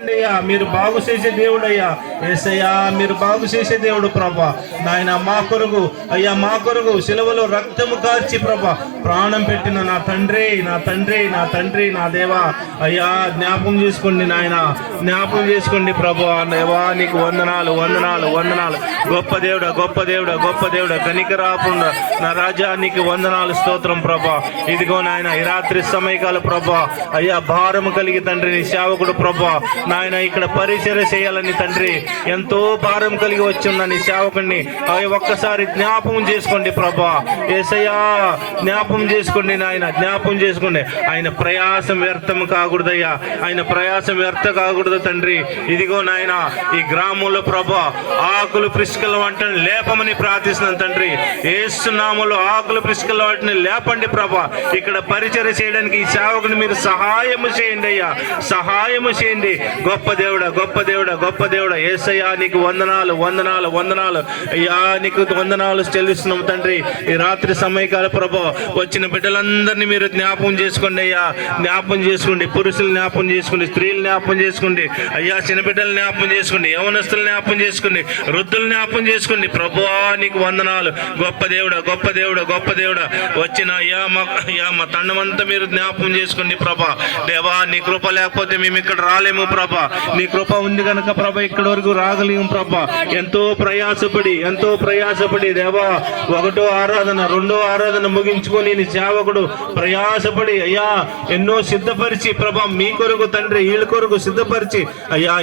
మీరు బాగు చేసే దేవుడు అయ్యా. యేసయ్యా మీరు బాగు చేసే దేవుడు ప్రభా. నాయన మా కొరకు అయ్యా, మా కొరకు సిలువలో రక్తము కార్చి ప్రభా ప్రాణం పెట్టిన నా తండ్రి, నా తండ్రి, నా తండ్రి, నా దేవా అయ్యా జ్ఞాపకం చేసుకోండి నాయన, జ్ఞాపకం చేసుకోండి ప్రభా. దేవా నీకు వందనాలు, వందనాలు, వందనాలు. గొప్ప దేవుడా, గొప్ప దేవుడా, గొప్ప దేవుడా, కనికరాకుండా నా రాజా నీకు వందనాలు, స్తోత్రం ప్రభా. ఇదిగో నాయన ఈ రాత్రి సమయకాల ప్రభా అయ్యా భారము కలిగి తండ్రి నీ సేవకుడు ప్రభా నాయన ఇక్కడ పరిచర్య చేయాలని తండ్రి ఎంతో భారం కలిగి వచ్చిన్న నీ సేవకుడిని ఒక్కసారి జ్ఞాపకం చేసుకోండి ప్రభా. యేసయ్యా జ్ఞాపకం చేసుకోండి నాయన, జ్ఞాపకం చేసుకోండి. ఆయన ప్రయాసం వ్యర్థం కాకూడదయ్యా, ఆయన ప్రయాసం వ్యర్థ కాకూడదు తండ్రి. ఇదిగో నాయన ఈ గ్రామంలో ప్రభా ఆకులు పిసుకల వాటిని లేపమని ప్రార్థిస్తున్నాను తండ్రి. యేసు నామములో ఆకులు పిసుకల వాటిని లేపండి ప్రభా. ఇక్కడ పరిచర్య చేయడానికి ఈ సేవకుని మీరు సహాయము చేయండి అయ్యా, సహాయము చేయండి. గొప్ప దేవుడా, గొప్ప దేవుడా, గొప్ప దేవుడా. యేసయ్యా నీకు వందనాలు, వందనాలు, వందనాలు అయ్యా, నీకు వందనాలు చెల్లిస్తున్నాం తండ్రి. ఈ రాత్రి సమయకాల ప్రభా వచ్చిన బిడ్డలందరినీ మీరు జ్ఞాపకం చేసుకోండి అయ్యా, జ్ఞాపకం చేసుకోండి. పురుషులు జ్ఞాపకం చేసుకోండి, స్త్రీలు జ్ఞాపకం చేసుకోండి అయ్యా, చిన్న బిడ్డలు జ్ఞాపకం చేసుకోండి, యవనస్తులు జ్ఞాపకం చేసుకోండి, వృద్ధులు జ్ఞాపకం చేసుకోండి ప్రభా. నీకు వందనాలు గొప్ప దేవుడా, గొప్ప దేవుడా, గొప్ప దేవుడా. వచ్చిన అయ్యా మా తండమంతా మీరు జ్ఞాపకం చేసుకోండి ప్రభా. దేవా నీ కృప లేకపోతే మేము ఇక్కడ రాలేము ప్రభా. నీ కృప ఉంది కనుక ప్రభా ఇక్కడ వరకు రాగలేము ప్రభా. ఎంతో ప్రయాసపడి దేవా ఒకటో ఆరాధన, రెండో ఆరాధన ముగించుకొని నీ సేవకుడు ప్రయాసపడి అయ్యా ఎన్నో సిద్ధపరిచి ప్రభా మీ కొరకు తండ్రి వీళ్ళ కొరకు సిద్ధపరిచి అయ్యా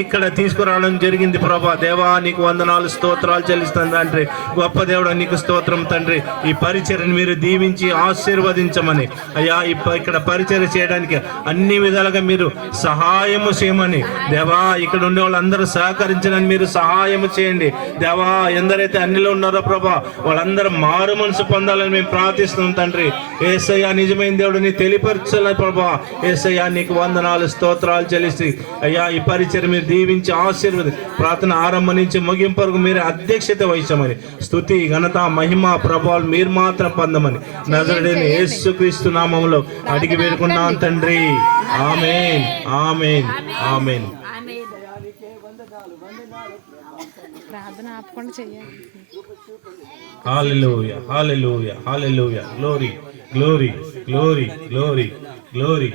ఇక్కడ తీసుకురావడం జరిగింది ప్రభా. దేవా నీకు వందనాలు, స్తోత్రాలు చెల్లిస్తాను తండ్రి. గొప్ప దేవుడా నీకు స్తోత్రం తండ్రి. ఈ పరిచర్ని మీరు దీవించి ఆశీర్వదించమని అయ్యా ఇక్కడ పరిచర్య చేయడానికి అన్ని విధాలుగా మీరు సహాయము చేయమని దేవా. ఇక్కడ ఉండే వాళ్ళందరూ సహకరించడానికి మీరు సహాయము చేయండి దేవా. ఎందరైతే అన్నిలో ఉన్నారో ప్రభా వాళ్ళందరూ మారు మనసు పొందాలని మేము ప్రార్థిస్తున్నాం తండ్రి. యేసయ్యా నిజమైన దేవుడిని తెలియపరచాలని ప్రభా. యేసయ్యా నీకు వందనాలు, స్తోత్రాలు చెల్లిసి అయ్యా ఈ పరిచర్య మీరు దీవించి ఆశీర్వది. ప్రార్థన ఆరంభం నుంచి ముగింపు వరకు మీరు అధ్యక్షత వహించమని, స్తుతి ఘనత మహిమ ప్రభావాలు మీరు మాత్రం పొందమని నజరేయుడైన యేసుక్రీస్తు నామములో అడిగి వేడుకున్నాను తండ్రి. ఆమేన్, ఆమేన్, ఆమేన్. ప్రార్థన ఆపకుండా చేయాలి. Hallelujah, hallelujah, hallelujah. Glory, glory, glory, glory, glory.